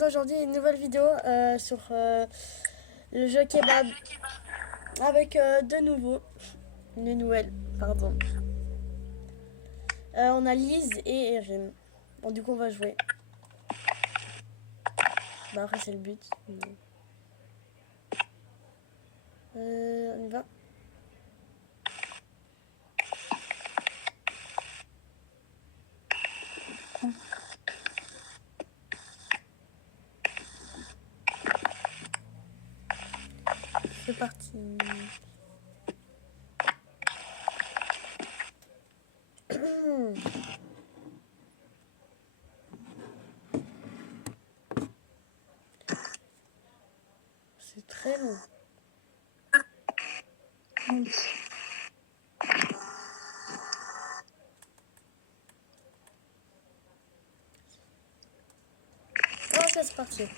Aujourd'hui une nouvelle vidéo sur le jeu kebab avec de nouvelles, pardon. On a Lise et Erin. Bon, du coup on va jouer. Bah après c'est le but. On y va. C'est parti. C'est très long. Ok, c'est parti.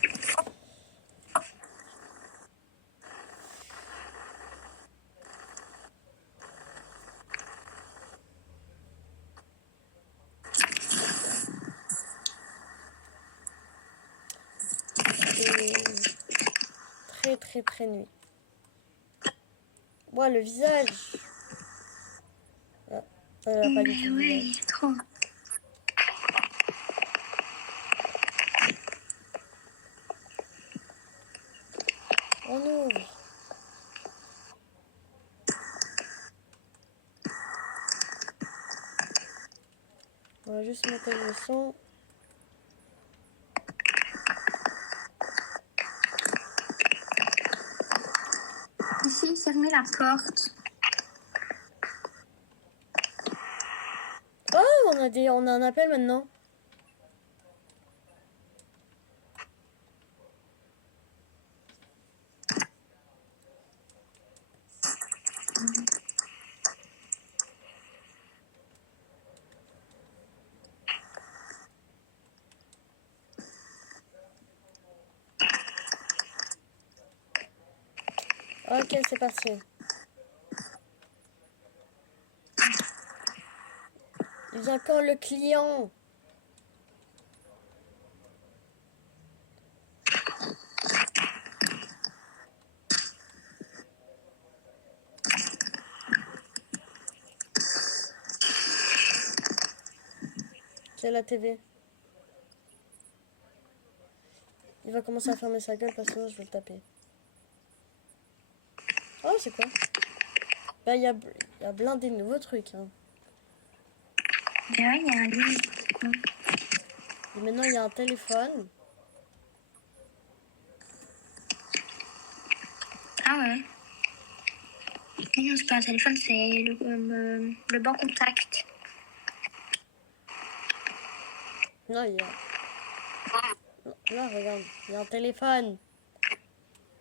C'est très nuit. Ouais, le visage. Ah, pas du tout le Ouais, visage. trop. On ouvre. On va juste monter le son. Ici, fermez la porte. Oh, on a un appel maintenant. Ok, c'est parti. Il vient quand le client? J'ai la TV. Il va commencer à fermer sa gueule parce que sinon je vais le taper. Oh, c'est quoi? Bah, il y a blindé de nouveaux trucs. Hein. Ben ouais, il y a un lit. Et maintenant, il y a un téléphone. Ah ouais. Mais non, c'est pas un téléphone, c'est le banc contact. Non, il y a... Non, là, regarde. Il y a un téléphone.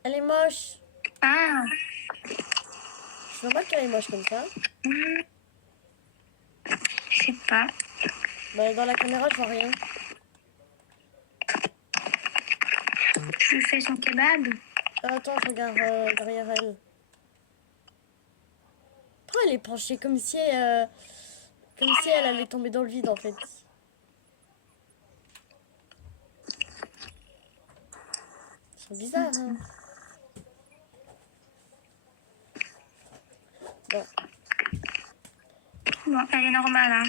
Elle est moche. Ah, C'est normal qu'elle est moche comme ça. je sais pas. Bah, dans la caméra, je vois rien. Je lui fais son kebab. Attends, je regarde derrière elle. Pourquoi elle est penchée comme si elle allait tomber dans le vide, en fait. C'est bizarre, hein. Bon. Bon, elle est normale, hein.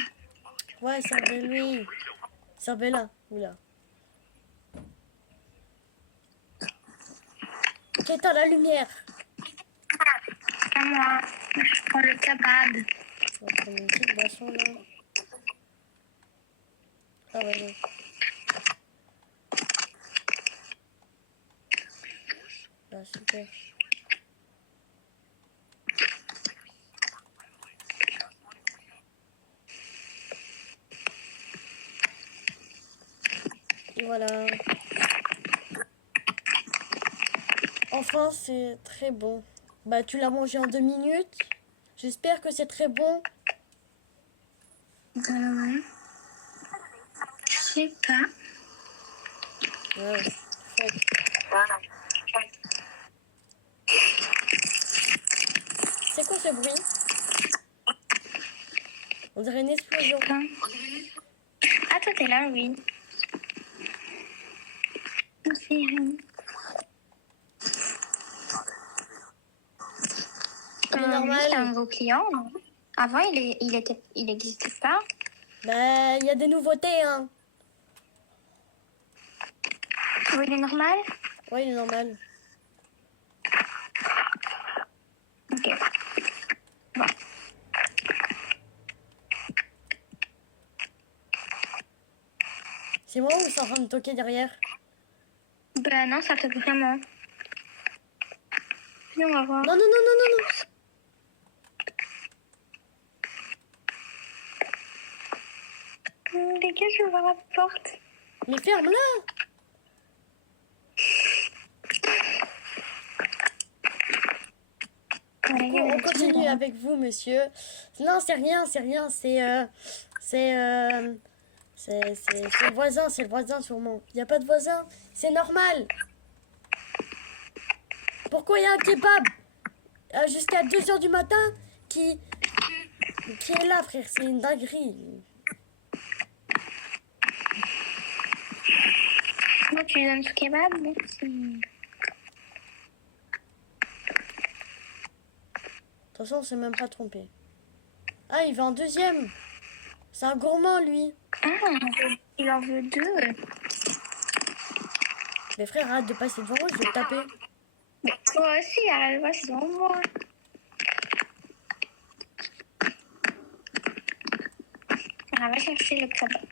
Ouais, servez-lui. Servez-la. Oula. J'éteins la lumière. À moi. Je prends le kebab. On va prendre une petite boisson, là. Ah ouais, non. Ah, super. Et voilà. Enfin, c'est très bon. Bah, tu l'as mangé en 2 minutes. J'espère que c'est très bon. Ouais. Je sais pas. Ouais, fake. C'est quoi ce bruit? On dirait une explosion. Ah, toi, t'es là, oui. c'est Irine. Il est Lui, normal. c'est un nouveau client. Avant, il n'existait pas. Bah, il y a des nouveautés, hein. Oui, il est normal. Oui, il est normal. Ok. Bon. C'est moi ou c'est en train de toquer derrière? Ben non, ça toque vraiment. Puis on va voir. Non, non, non, non, non, non. Les gars, je vais voir la porte. Mais ferme-la. On continue avec vous, monsieur. Non, c'est rien, c'est rien. C'est c'est le voisin sûrement. Il n'y a pas de voisin, c'est normal. Pourquoi il y a un kebab jusqu'à 2h du matin qui est là, frère? C'est une dinguerie. Moi, tu lui donnes ce kebab, merci. De toute façon, on s'est même pas trompé. Ah, il veut un deuxième. C'est un gourmand, lui. Ah, il en veut 2. Mais frère, arrête de passer devant moi, je vais te taper. Mais toi aussi, arrête de passer devant moi. On va chercher le kebab.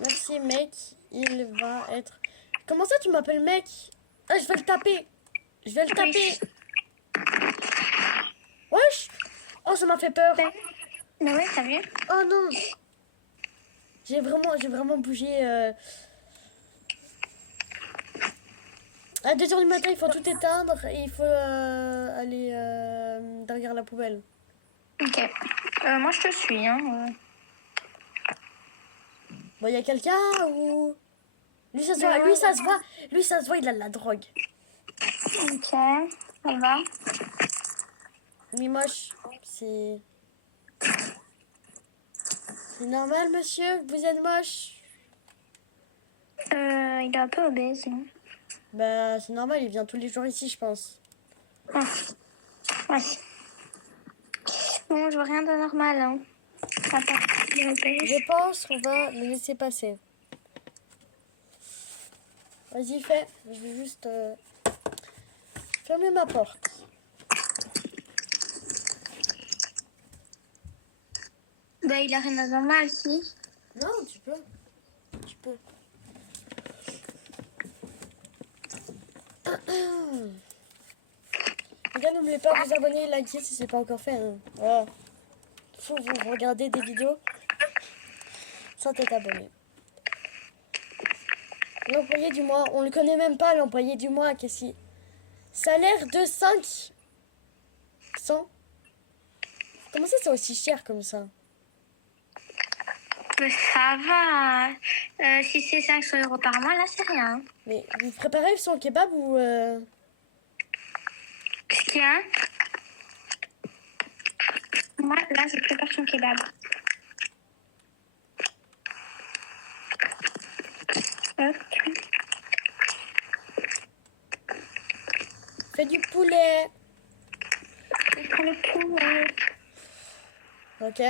Merci, mec. Il va être... Comment ça, tu m'appelles mec? Ah, je vais le taper. Je vais le taper. Wesh. Oh, ça m'a fait peur. Mais ouais, t'as vu? Oh non. J'ai vraiment bougé. À 2h du matin, il faut tout éteindre et il faut aller derrière la poubelle. Ok. Moi, je te suis, hein. Bon, il y a quelqu'un ou... Lui, ça se voit. Lui, ça se voit. Lui, ça se voit, il a de la drogue. Ok, ça va. Mais moche, c'est... C'est normal, monsieur, que vous êtes moche? Il est un peu obèse, non? Bah, c'est normal, il vient tous les jours ici, je pense. Ah. Ouais. Bon, je vois rien de normal, hein. À part qu'il est obèse. Je pense qu'on va le laisser passer. Vas-y, fais. Je vais juste fermer ma porte. Bah, il a rien de normal, si. Non, tu peux. Tu peux. Les gars, n'oubliez pas de vous abonner et liker si c'est pas encore fait. Hein. Voilà. Faut vous regarder des vidéos sans être abonné. L'employé du mois, on le connaît même pas, l'employé du mois. Qu'est-ce qu'il... Salaire de 500. Comment ça, c'est aussi cher comme ça? Ça va. Si c'est 500 € par mois, là, c'est rien. Mais vous préparez son kebab ou... Ce qu'il y a... Moi, là, je prépare son kebab. Hop. Fais du poulet. Je prends le poulet. Ok.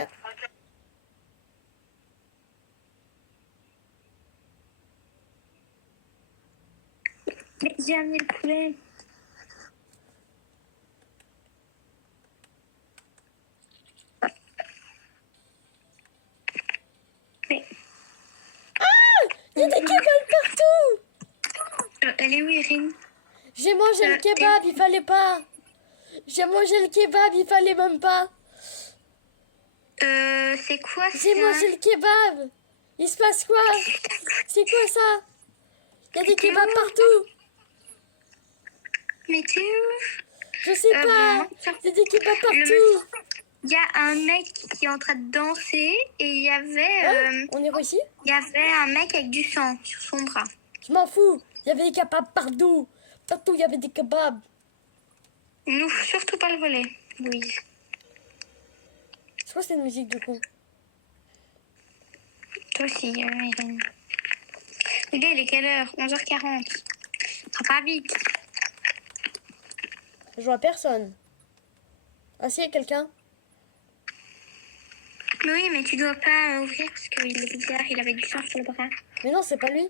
Mais j'ai amené le poulet. Mais... Il y a des kebabs partout. elle est où, Irine? J'ai mangé le kebab, il fallait pas. J'ai mangé le kebab, il fallait même pas. C'est quoi ça? J'ai mangé le kebab. Il se passe quoi? C'est quoi ça? Il y a des T'es kebabs où? partout. Mais t'es où? Je sais pas. Il y a des kebabs partout. Il y a un mec qui est en train de danser et il y avait... On est réussi? il y avait un mec avec du sang sur son bras. Je m'en fous. Il Il y avait des kebabs partout. Partout, il y avait des kebabs. N'ouvre surtout pas le volet, Louise. C'est quoi cette musique du coup? Toi aussi, Irène. Le gars, il est quelle heure? 11h40. Ça va pas vite. Je vois personne. Ah si, il y a quelqu'un. Oui, mais tu dois pas ouvrir parce qu'il est bizarre, il avait du sang sur le bras. Mais non, c'est pas lui.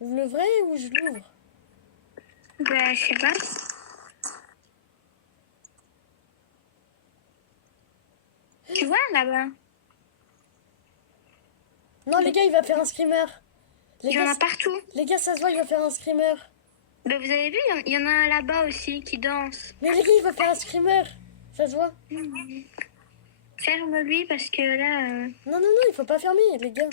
Vous l'ouvrez ou je l'ouvre? Bah, je sais pas. Tu vois, là-bas? Non, les gars, il va faire un screamer. Il y en a partout. Les gars, ça se voit, il va faire un screamer. Bah, vous avez vu, il y en a un là-bas aussi qui danse. Mais les gars, il va faire un screamer. Ça se voit. Ferme-lui parce que là... Non, non, non, il faut pas fermer, les gars.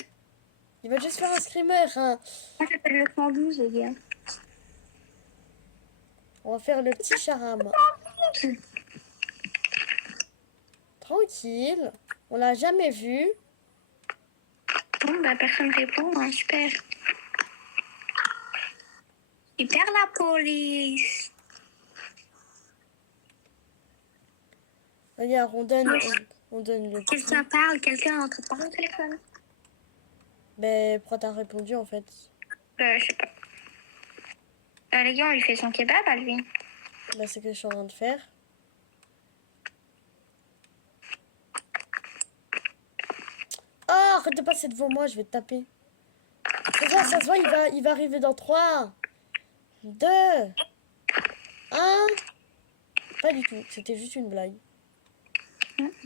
Il va juste faire un screamer. Hein. Ça s'appelle le 112, les gars. On va faire le petit charame. Tranquille. On l'a jamais vu. Bon, bah, personne répond, hein, super. Hyper la police. Regarde, on donne le petit. Quelqu'un parle, quelqu'un est en train de parler au téléphone. Ben, pourquoi t'as répondu en fait? Je sais pas. Les gars, on lui fait son kebab à lui. Ben, c'est ce que je suis en train de faire. Oh, arrête de passer devant moi, je vais te taper. Regarde, ça se voit, il va arriver dans 3, 2, 1. Pas du tout, c'était juste une blague.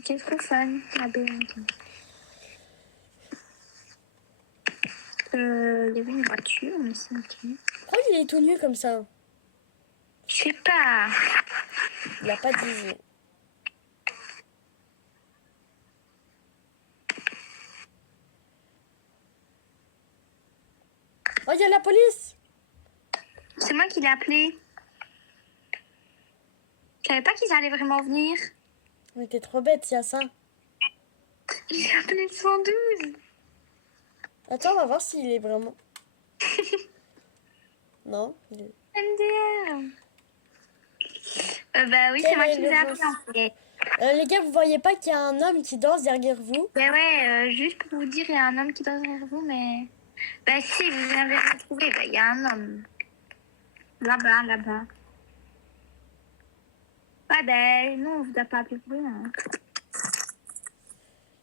C'est trop fun, la blague. Il y avait une voiture, mais c'est ok. Pourquoi il est tout nu comme ça? Je sais pas. Il a pas dit. Oh, il y a la police! C'est moi qui l'ai appelé. Je savais pas qu'ils allaient vraiment venir. On était trop bêtes, il y a ça. J'ai appelé le 112. Attends, on va voir s'il est vraiment. Non. MDR. Bah oui, c'est moi qui les ai appelés en fait. Les gars, vous voyez pas qu'il y a un homme qui danse derrière vous? Bah ouais, juste pour vous dire, il y a un homme qui danse derrière vous, mais... Bah si, vous avez retrouvé, bah il y a un homme. Là-bas, là-bas. Ouais, bah non, on vous a pas appelé pour rien.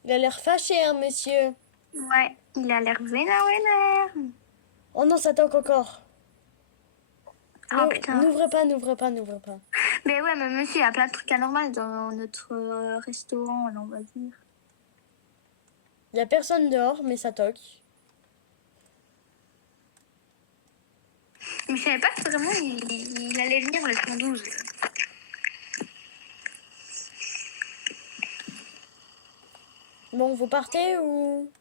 Il a l'air fâché, hein, monsieur. Ouais, il a l'air vénère. Oh non, ça toque encore. Oh putain. N'ouvrez pas, n'ouvrez pas, n'ouvrez pas. Mais ouais, mais monsieur, il y a plein de trucs anormaux dans notre restaurant, là, on va dire. Il y a personne dehors, mais ça toque. Mais je savais pas que vraiment il allait venir le 112. Bon, vous partez ou...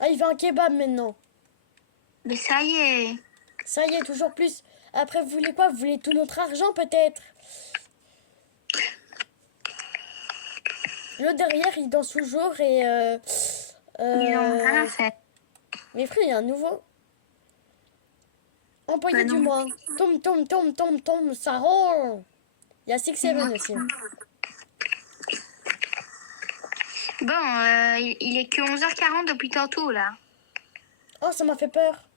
Ah, il veut un kebab maintenant. Mais ça y est. Ça y est, toujours plus. Après, vous voulez quoi? Vous voulez tout notre argent, peut-être? L'autre derrière, il danse toujours et... Ils ont rien fait. Mais frère, il y a un nouveau. Employé du mois. Tom, ça rend. Il y a 6-7 aussi. Bon, il est que 11h40 depuis tantôt, là. Oh, ça m'a fait peur.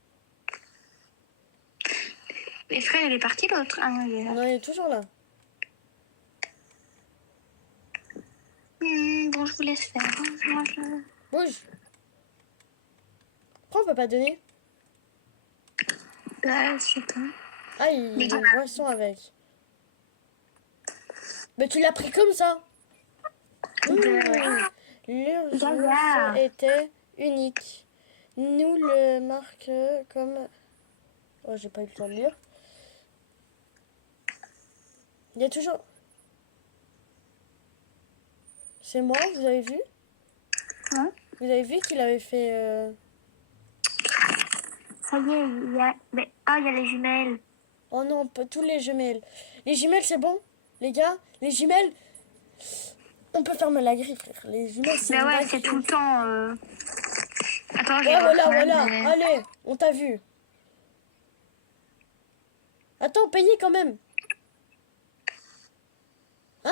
Mais frère, il est parti l'autre. Ah non, il est là. Non, il est toujours là. Bon, je vous laisse faire. Bouge. Pourquoi on peut pas donner? Bah, je sais pas. Ah, il y a une boisson avec. Mais tu l'as pris comme ça. L'urgence était unique. Nous le marque comme... Oh, j'ai pas eu le temps de lire. Il y a toujours... C'est moi, vous avez vu? Hein? Vous avez vu qu'il avait fait... Ça y est, il y a... Mais... Ah, il y a les jumelles. Oh non, tous les jumelles. Les jumelles, c'est bon? Les gars, les jumelles... On peut fermer la grille, frère. Les jumelles, c'est... Bah ouais, c'est tout le temps... Attends, je Ouais, vais voir voilà, quand même, voilà. mais- Allez, on t'a vu. Attends, payez quand même. Hein?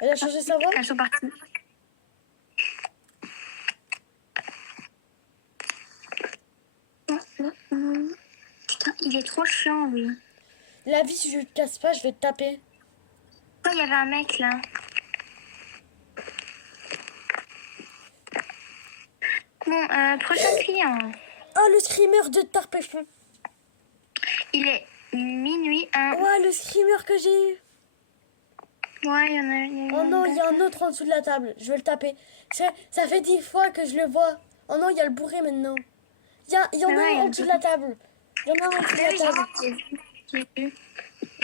Elle a changé sa voix? Elles sont parties. Putain, il est trop chiant, lui. La vie, si je te casse pas, je vais te taper. Oh, il y avait un mec, là. Bon, prochain client. Oh, le screamer de Tarpéchon. Il est minuit 1. Ouais, le screamer que j'ai eu. Ouais, il y en a Oh non, il y a un autre en dessous de la table. Je vais le taper. Ça fait 10 fois que je le vois. Oh non, il y a le bourré maintenant. Il y en a Ouais, un il y a en le dessous de la table. Il y en a un en dessous de la table. J'ai vu.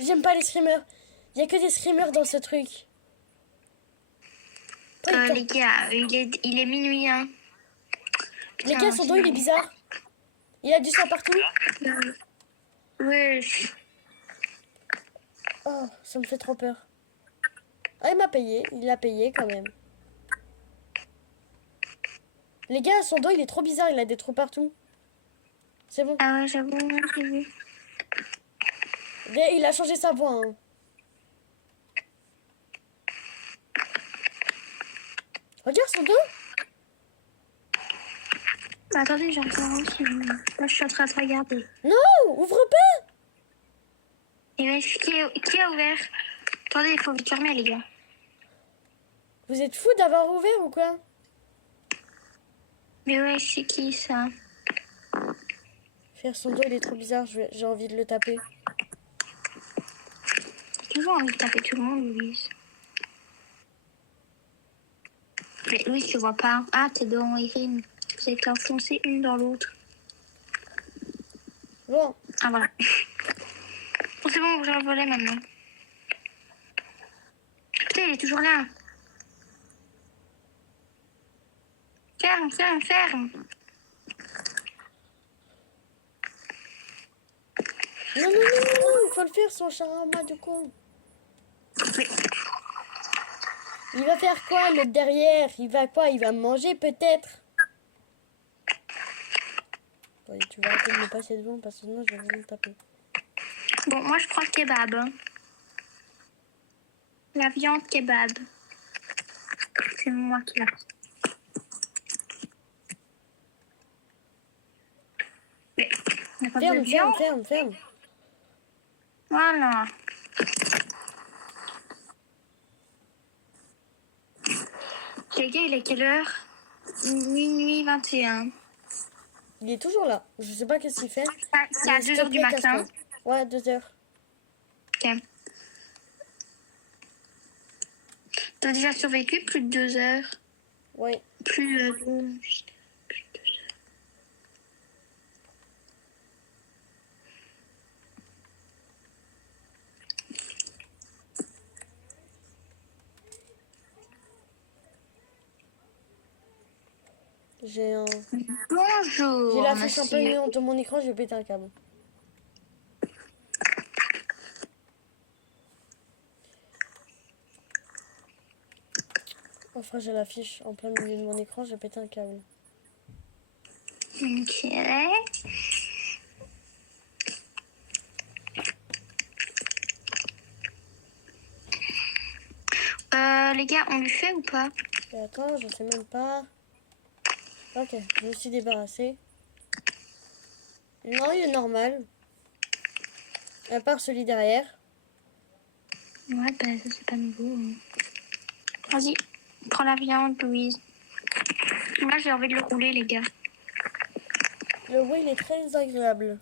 J'aime pas les screamers. Il y a que des screamers dans ce truc. Putain. Les gars, il est minuit 1. Les gars, son dos, il est bizarre. Il a du sang partout. Ouais. Oh, ça me fait trop peur. Ah, il m'a payé. Il a payé quand même. Les gars, son dos, il est trop bizarre. Il a des trous partout. C'est bon. Ah ouais, j'avoue, ouais, j'ai vu. Il a changé sa voix. Hein. Regarde son dos. Attendez, j'entends aussi. Moi, je suis en train de regarder. Non, ouvre pas. Et ben, qui a ouvert? Attendez, il faut vite fermer, les gars. Vous êtes fous d'avoir ouvert ou quoi? Mais ouais, c'est qui, ça? Faire son dos, il est trop bizarre. J'ai envie de le taper. J'ai toujours envie de taper tout le monde, Louise. Mais Louise, tu vois pas. Ah, t'es dans Irine. Vous êtes enfoncés une dans l'autre. Bon, Ah, voilà. Bon, c'est bon, j'ai un volet maintenant. Putain, il est toujours là. Ferme, ferme, ferme. non, non, non, non, non, il faut le faire, son charama du con. Mais- Il va faire quoi, le derrière? Il va quoi? Il va me manger, peut-être? Ouais, tu vas arrêter de me passer devant, parce que sinon, je vais vraiment me taper. Bon, moi, je prends le kebab. Hein. La viande kebab. C'est moi qui la prends. Mais, il n'y a pas besoin Ferme, de ferme, viande. ferme, ferme. Voilà. Les gars, il est quelle heure? Minuit 21. Il est toujours là. Je sais pas qu'est-ce qu'il fait. C'est à Mais s'il 2 te heures du plaît, matin. casse-toi. Ouais, 2 heures. Ok. T'as déjà survécu plus de 2 heures? Ouais. Plus... J'ai Bonjour, la fiche en plein monsieur. milieu de mon écran, je vais péter un câble. Enfin, j'ai la fiche en plein milieu de mon écran, je vais péter un câble. Ok. Les gars, on lui fait ou pas? Et attends, je sais même pas. Ok, je me suis débarrassée. Non, il est normal. À part celui derrière. Ouais, bah ça c'est pas nouveau. Hein. Vas-y, prends la viande, Louise. Moi j'ai envie de le rouler, les gars. Le bruit, il est très agréable.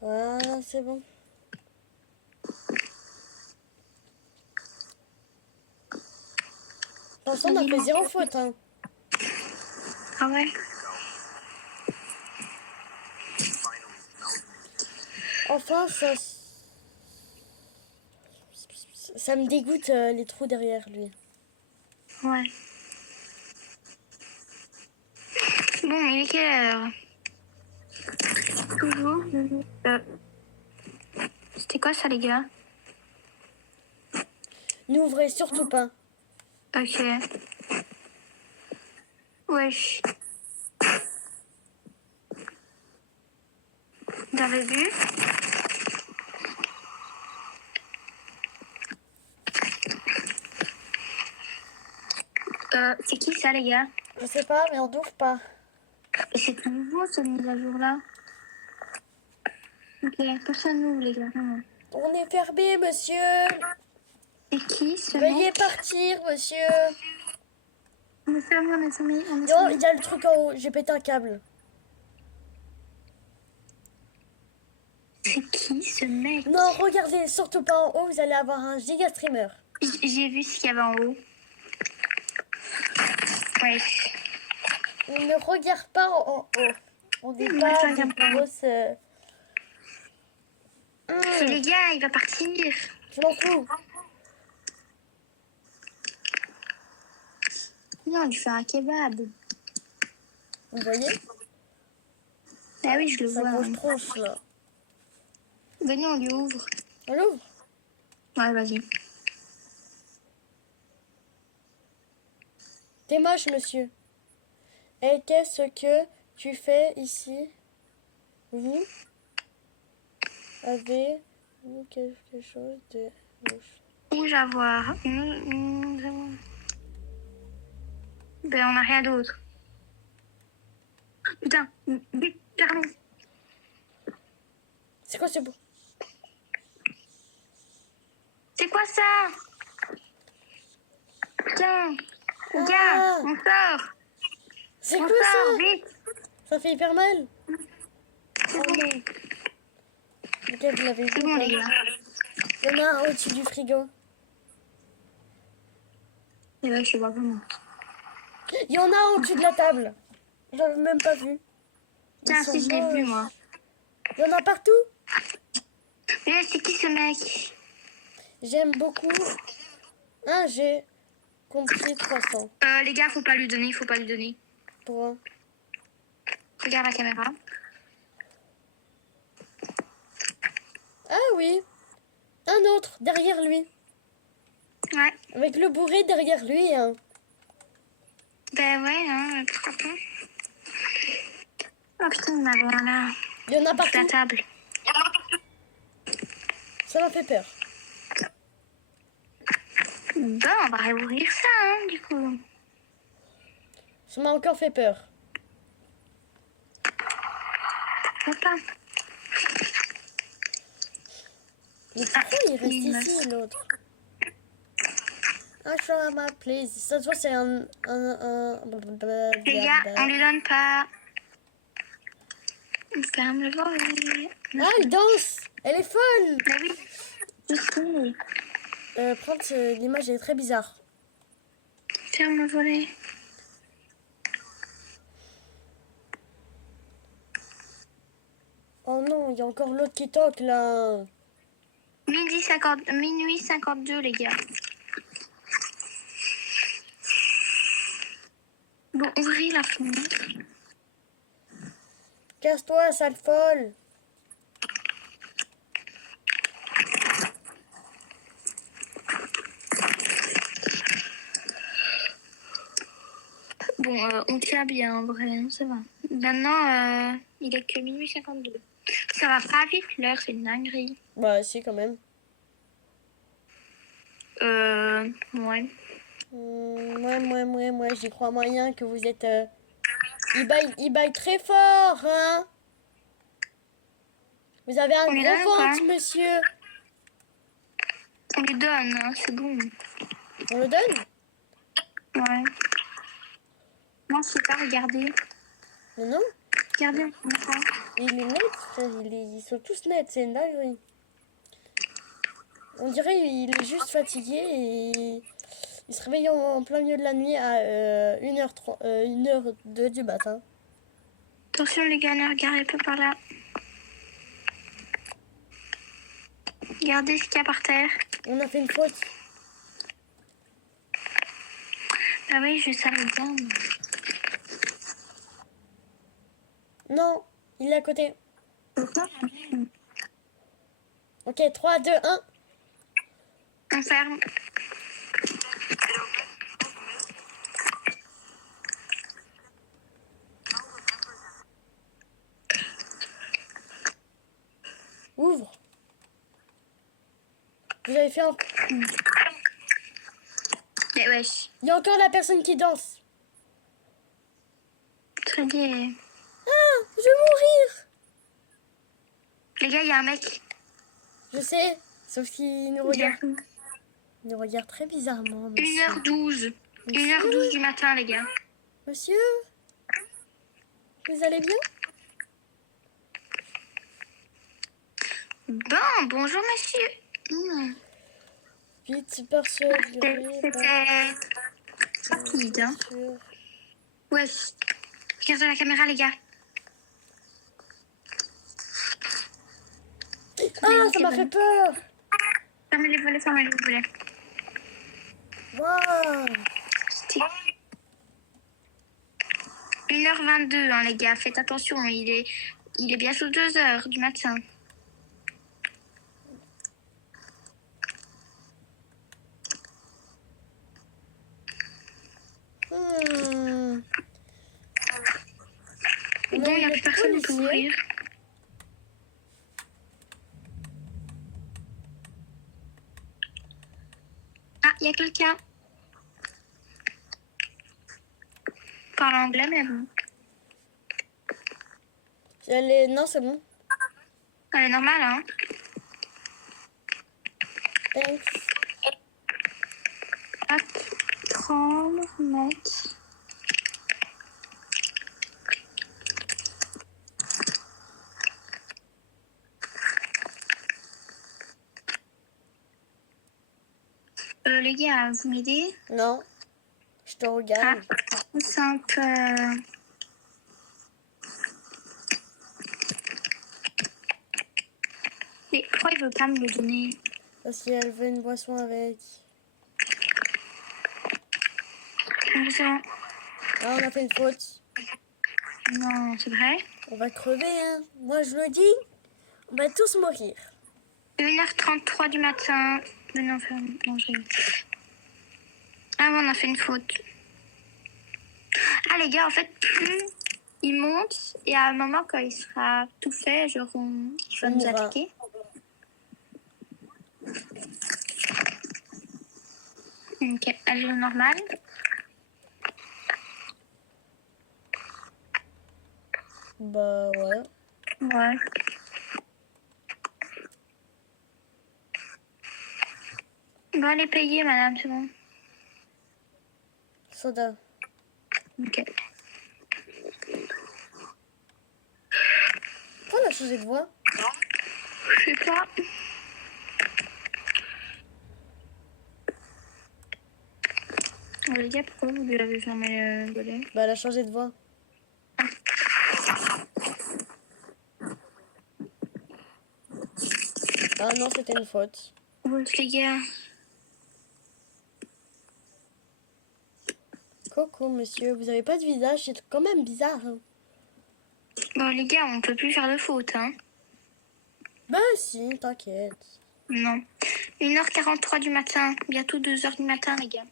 Voilà, c'est bon. Pour l'instant, on a fait 0 faute. Hein. Ah ouais? Enfin, ça me dégoûte les trous derrière lui. Ouais. Bon, il est quelle heure? Toujours. C'était quoi ça, les gars? N'ouvrez surtout pas. Ok. Wesh. T'avais vu? C'est qui ça, les gars? Je sais pas, mais on n'ouvre pas. C'est tout nouveau, cette mise à jour-là. Ok, personne n'ouvre, les gars. Non. On est fermé, monsieur. C'est qui, ce Veuillez mec? partir, monsieur. On est fermé, on est fermé, on est Non, fermé. il y a le truc en haut. J'ai pété un câble. C'est qui, ce mec? Non, regardez, surtout pas en haut. Vous allez avoir un giga streamer. J'ai vu ce qu'il y avait en haut. Wesh. On ne regarde pas en haut. On n'est Moi, pas je des regarde pas. grosses... Et les gars, il va partir. Je m'en fous. Non, on lui fait un kebab. Vous voyez? Ah oui, je le Sa vois. grosse Hein. tronche, là. Venez, on lui ouvre. On l'ouvre? Ouais, vas-y. T'es moche, monsieur. Et qu'est-ce que tu fais ici? Vous avez-vous quelque chose de louche? Rouge à voir. Ben, on n'a rien d'autre. Putain, vite, pardon. C'est quoi ce beau? C'est quoi ça? Putain, Ah. gars, on sort. C'est On quoi sort, ça? vite. Ça fait hyper mal. C'est bon. Ok, vous l'avez vu C'est ou bon, pas? les gars. Il y en a un au-dessus du frigo. Et là, je vois pas moi. Il y en a un au-dessus de la table. J'avais même pas vu. Ils Tiens, sont si, je l'ai vu, moches. moi. Il y en a partout. Mais là, c'est qui ce mec? J'aime beaucoup. Ah, j'ai compris 300. Les gars, faut pas lui donner, faut pas lui donner. Pour Regarde la caméra. Ah oui. Un autre derrière lui. Ouais. Avec le bourré derrière lui. Hein. Ben ouais, hein, pourquoi pas. Oh putain, il y en avait un là. Il y en a Sur la partout. table. Ça m'a fait peur. Bon, on va réouvrir ça, hein, du coup. Ça m'a encore fait peur. Pourquoi pas? Mais pourquoi il reste il me- ici, l'autre? Ah, je à ma place. Ça se voit, c'est un... Les gars, on lui donne pas. On ferme le volet. Ah, elle danse. Elle est folle. Bah oui. Je sais. Prendre l'image est très bizarre. Ferme le volet. Oh non, il y a encore l'autre qui toque, là. Minuit 52, les gars. Bon, ouvrez la fenêtre. Casse-toi, sale folle. Bon, on tient bien en vrai, hein, ça va. Maintenant, il est que minuit 52. Ça va pas vite, l'heure, c'est une dinguerie. Bah, si, quand même. Ouais. Moi, j'y crois moyen que vous êtes... Il baille très fort, hein. Vous avez un On lui donne gros ou pas ventre, monsieur. On lui donne, hein, c'est bon. On le donne? Ouais. Non, c'est pas, regardez. Mais non, Regardez, on comprend pas. il est net, frère. Ils sont tous nets, c'est une dinguerie. On dirait il est juste fatigué et il se réveille en plein milieu de la nuit à 1h30, 1h02 du matin. Attention, les gars, ne regardez pas par là. Regardez ce qu'il y a par terre. On a fait une faute. Ah oui, je savais bien. Non, il est à côté. Ok, 3, 2, 1. On ferme. Ouvre. Vous avez fait un... Mais wesh. Il y a encore la personne qui danse. Très bien. Ah, je vais mourir. Les gars, il y a un mec. Je sais, sauf qu'il nous regarde. Il nous regarde très bizarrement, monsieur. 1h12. Monsieur 1h12 du matin, les gars. Monsieur, vous allez bien? Bon, bonjour, monsieur. Vite, persuadé. C'était rapide, hein. Wesh. Regardez la caméra, les gars. Ah, ça m'a fait peur. Fermez les volets, fermez les volets. Waouh. 1h22, hein, les gars. Faites attention, il est bientôt 2h du matin. Bon, il n'y a plus personne, on peut ouvrir. Ah, il y a quelqu'un. Parle anglais, mais bon. Non, c'est bon. Elle est normale, hein. Thanks. Hop, 30 mètres. Les gars, vous m'aidez? Non, je te regarde. Tout simple. Mais pourquoi il veut pas me le donner? Parce qu'elle veut une boisson avec. Bonjour. Ah, on a fait une faute. Non, c'est vrai? On va crever, hein. Moi, je le dis. On va tous mourir. 1h33 du matin. Venez en faire manger. Ah, bon, on a fait une faute. Ah, les gars, en fait, plus il monte, et à un moment, quand il sera tout fait, genre, il va nous attaquer. Ok, elle est au normal. Bah, ouais. Ouais. Bon, allez payer, madame, c'est bon. Soda. Ok. Pourquoi on a changé de voix? Je sais pas. Les gars, pourquoi vous lui avez fermé le volet? Bah, elle a changé de voix. Ah non, c'était une faute. Ouais, les gars. Coucou, monsieur. Vous avez pas de visage, c'est quand même bizarre. Hein. Bon, les gars, on peut plus faire de faute, hein. Bah, si, t'inquiète. Non. 1h43 du matin. Bientôt 2h du matin, les gars.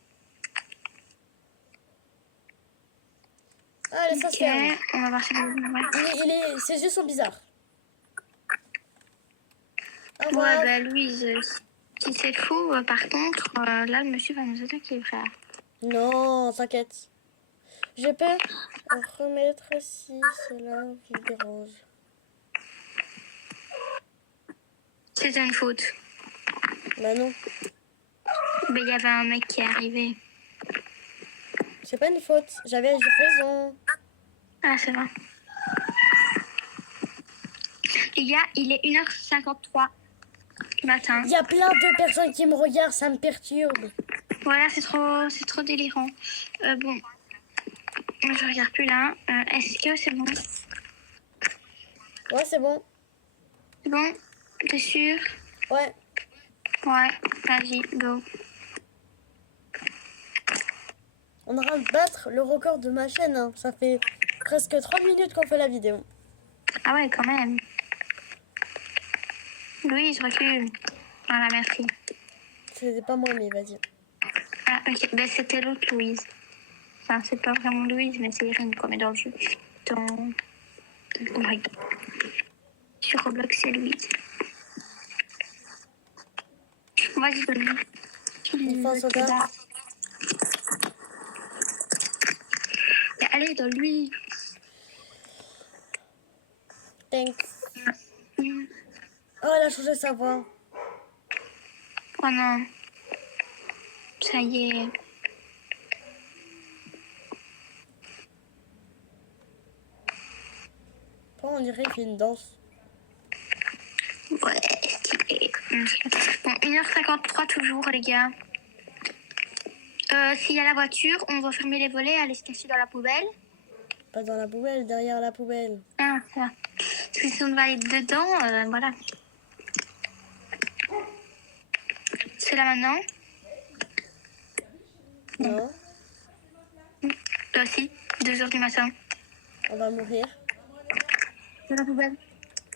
Allez, ça se ferme. On va voir si Ses yeux sont bizarres. Au Ouais, revoir. bah, Louise, si c'est faux, par contre, là, le monsieur va nous attaquer, frère. Non, t'inquiète. Je peux remettre si cela vous dérange. C'était une faute. Bah non, Mais il y avait un mec qui est arrivé. c'est pas une faute. J'avais raison. Ah, c'est vrai. Les gars, il est 1h53 du matin. Il y a plein de personnes qui me regardent, ça me perturbe. Voilà, c'est trop délirant. Bon, je regarde plus là. Est-ce que c'est bon? Ouais, c'est bon. C'est bon? T'es sûr? Ouais. Ouais, vas-y, go. On est en train de battre le record de ma chaîne. Hein. Ça fait presque 30 minutes qu'on fait la vidéo. Ah ouais, quand même. Louise, recule. Voilà, merci. C'est pas moi, mais vas-y. Ah, ok. Ben, c'était l'autre Louise. Enfin, c'est pas vraiment Louise, mais c'est Irène, quoi. Mais dans le jeu. Dans... Oh my God. Sur Roblox, c'est Louise. Vas-y, donne-lui. Il faut un sauvegarde. Allez, donne-lui. Thanks. Oh, elle a changé sa voix. Oh non. Ça y est. Oh, on dirait qu'il fait une danse. Ouais, stylé. Bon, 1h53 toujours, les gars. S'il y a la voiture, on va fermer les volets, aller se cacher dans la poubelle. Pas dans la poubelle, derrière la poubelle. Ah, ça va. Parce que si on va aller dedans, voilà. C'est là maintenant. Non, Si, 2h du matin. on va mourir. Dans la poubelle.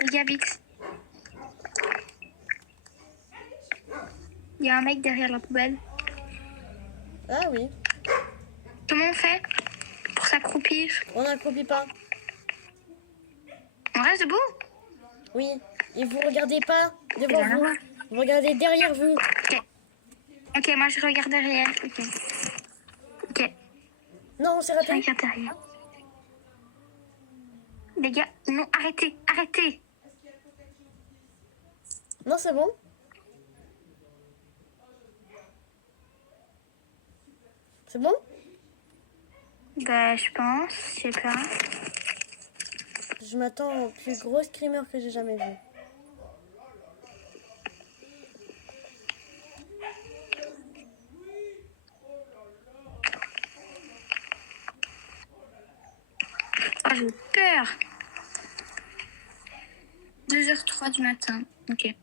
Les gars, vite. Il y a un mec derrière la poubelle. Ah oui, Comment on fait pour s'accroupir? on n'accroupit pas. On reste debout? Oui, et vous regardez pas devant Rien à vous. voir. Vous regardez derrière vous. Ok, moi je regarde derrière. Ok, Non, c'est je raté. regarde derrière. Les gars, non, arrêtez, arrêtez. Non, c'est bon. C'est bon? Ben, je pense, je sais pas. Je m'attends au plus gros screamer que j'ai jamais vu. Oh, j'ai peur. 2h03 du matin. Ok,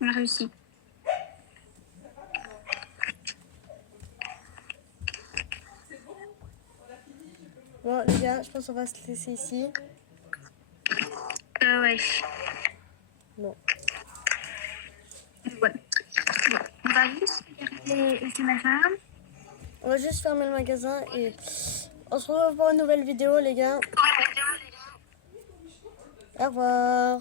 on a réussi. Bon, les gars, je pense qu'on va se laisser ici. Ouais. Bon. Ouais. Bon, on va juste regarder les caméras. On va juste fermer le magasin et on se retrouve pour une nouvelle vidéo, les gars. Au revoir.